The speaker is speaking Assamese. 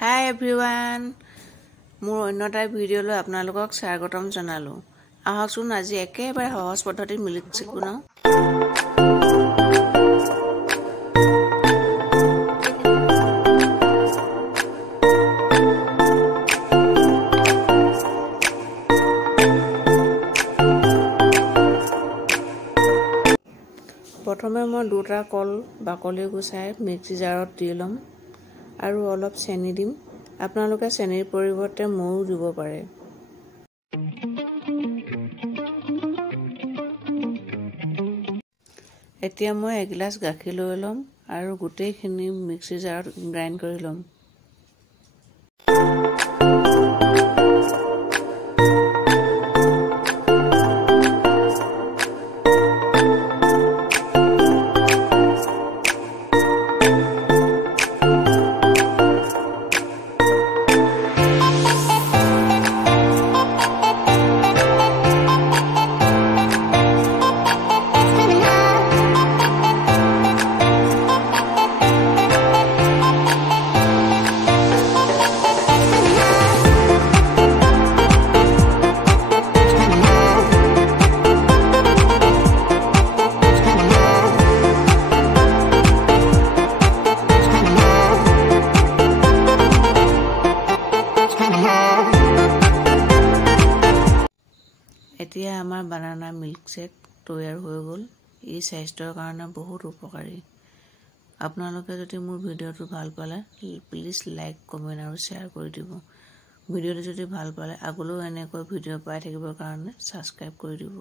Hi everyone, মোৰ অন্যটা ভিডিঅ'লৈ আপোনালোকক স্বাগতম জনালো। আহকচোন আজি একেবাৰে সহজ পদ্ধতিত মিল্ক শ্বেক বনাও। প্ৰথমে মই দুটা কল বাকলি গুচাই মিক্সি জাৰত দি লম আৰু অলপ চেনি দিম। আপোনালোকে চেনিৰ পৰিৱৰ্তে মৌ দিব পাৰে। এতিয়া মই এক গিলাচ গাখীৰ লৈ লম আৰু গোটেইখিনি মিক্সি জাৰত গ্ৰাইণ্ড কৰি লম। এতিয়া আমাৰ বানানা মিল্ক শ্বেক তৈয়াৰ হৈ গ'ল। এই স্বাস্থ্যৰ কাৰণে বহুত উপকাৰী। আপোনালোকে যদি মোৰ ভিডিঅ'টো ভাল পালে প্লিজ লাইক কমেণ্ট আৰু শ্বেয়াৰ কৰি দিব। ভিডিঅ'টো যদি ভাল পালে আগলৈও এনেকৈ ভিডিঅ' পাই থাকিবৰ কাৰণে ছাবস্ক্ৰাইব কৰি দিব।